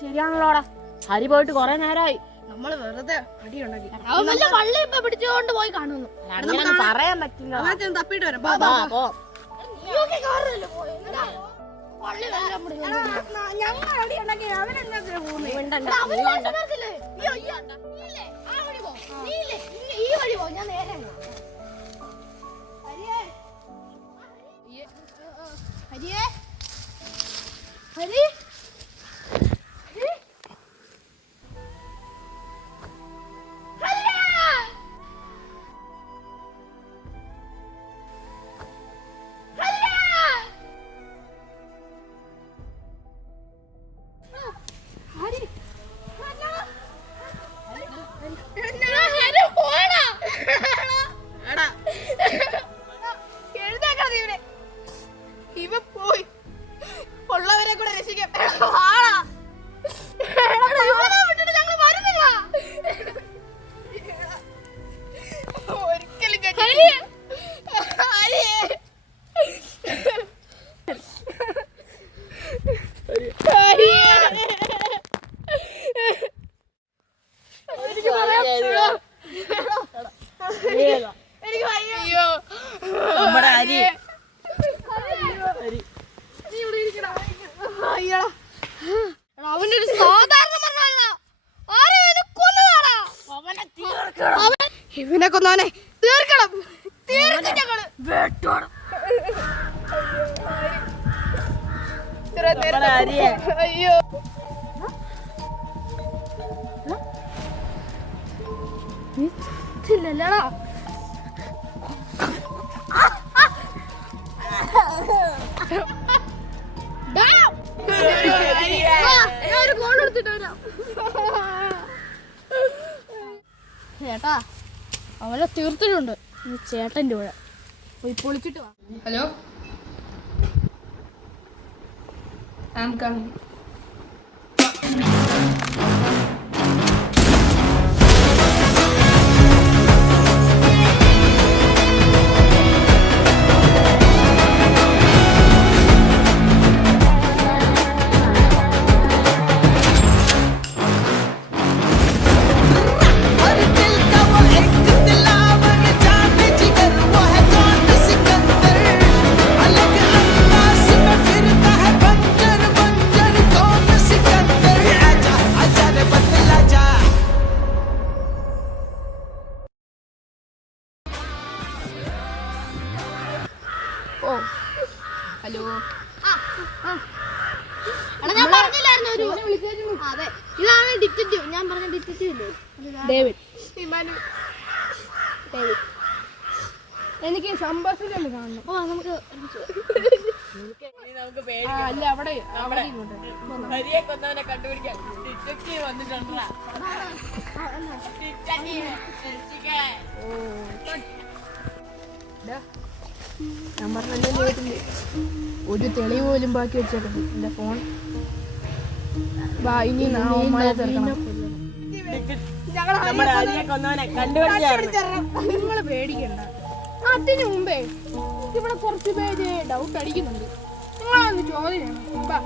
ശരിയാണല്ലോടാ, ഹരി പോയിട്ട് കൊറേ നേരമായി. നമ്മള് വെറുതെ അടിയുണ്ടാക്കി വള്ളി ഇപ്പൊ പിടിച്ചോണ്ട് പോയി കാണുന്നു. അങ്ങനെ പറയാൻ പറ്റില്ല. തപ്പിട്ട് വരാം. ഞങ്ങൾ അടിയുണ്ടാക്കി അവനെന്താ ഈ വഴി പോ, ഞാൻ നേരെ ഹരിയേ ഹരി ഇവ പോയി ഉള്ളവരെ കൂടെ രക്ഷിക്കാം. ഒരിക്കലും അവന്റെ ഒരു സാധാരണ ഇവനെ കൊന്നവനെ തീർക്കണം. അയ്യോ ഇല്ലല്ലടാ ചേട്ടാ അവനെ തീർത്തിട്ടുണ്ട്. ചേട്ടൻ്റെ കൂടെ പോയി പൊളിച്ചിട്ട് വാ. Hello, I am coming. Hello, ഞാൻ പറഞ്ഞില്ലായിരുന്നു അതെ, ഇതാണ് ഡിറ്റക്റ്റീവ്. ഞാൻ പറഞ്ഞ ഡിറ്റക്റ്റീവ് ഇല്ലേ, ഡേവിഡ്. ഡേവിഡ് എനിക്ക് സംഭാഷണം കാണണം. ഓ നമുക്ക് അല്ല അവിടെ കണ്ടുപിടിക്കാൻ വന്നിട്ടുണ്ടാ. ഞാൻ പറഞ്ഞല്ലേ ഒരു തെളിവ് പോലും ബാക്കി വെച്ചേക്കുന്നു എന്റെ ഫോൺ. ഇനി നിങ്ങൾ പേടിക്കണ്ട. അതിനു മുമ്പേ ഇവിടെ കുറച്ച് പേര് ഡൗട്ട് അടിക്കുന്നുണ്ട്. നിങ്ങളൊന്ന് ചോദ്യം ചെയ്യണം.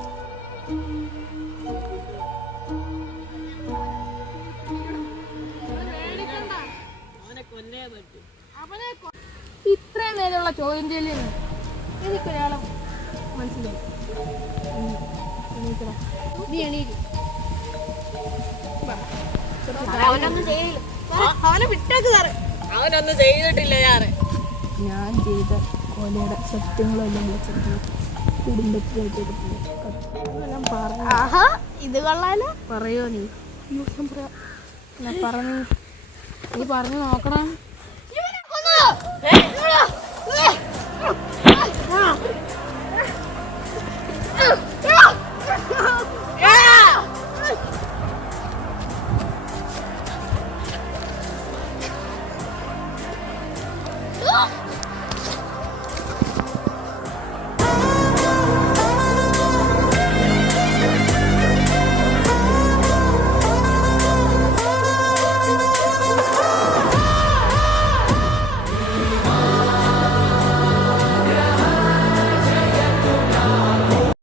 ഇത്രയും നേരമുള്ള ചോദ്യം ചെയ്യലിന് എനിക്കൊരാളെ മനസ്സിലായി. നീ എണീക്ക്. അവനെ വിട്ടേക്ക് സാറേ. അവനൊന്നും ചെയ്തിട്ടില്ല. ഞാൻ ചെയ്ത കൊലയുടെ സത്യങ്ങളെല്ലാം വിളിച്ചിട്ട് കുടുംബത്തിലായിട്ട് ഇത് കൊള്ളാലോ. പറയോ നീ? ഞാൻ പറഞ്ഞു നീ പറഞ്ഞു നോക്കണം.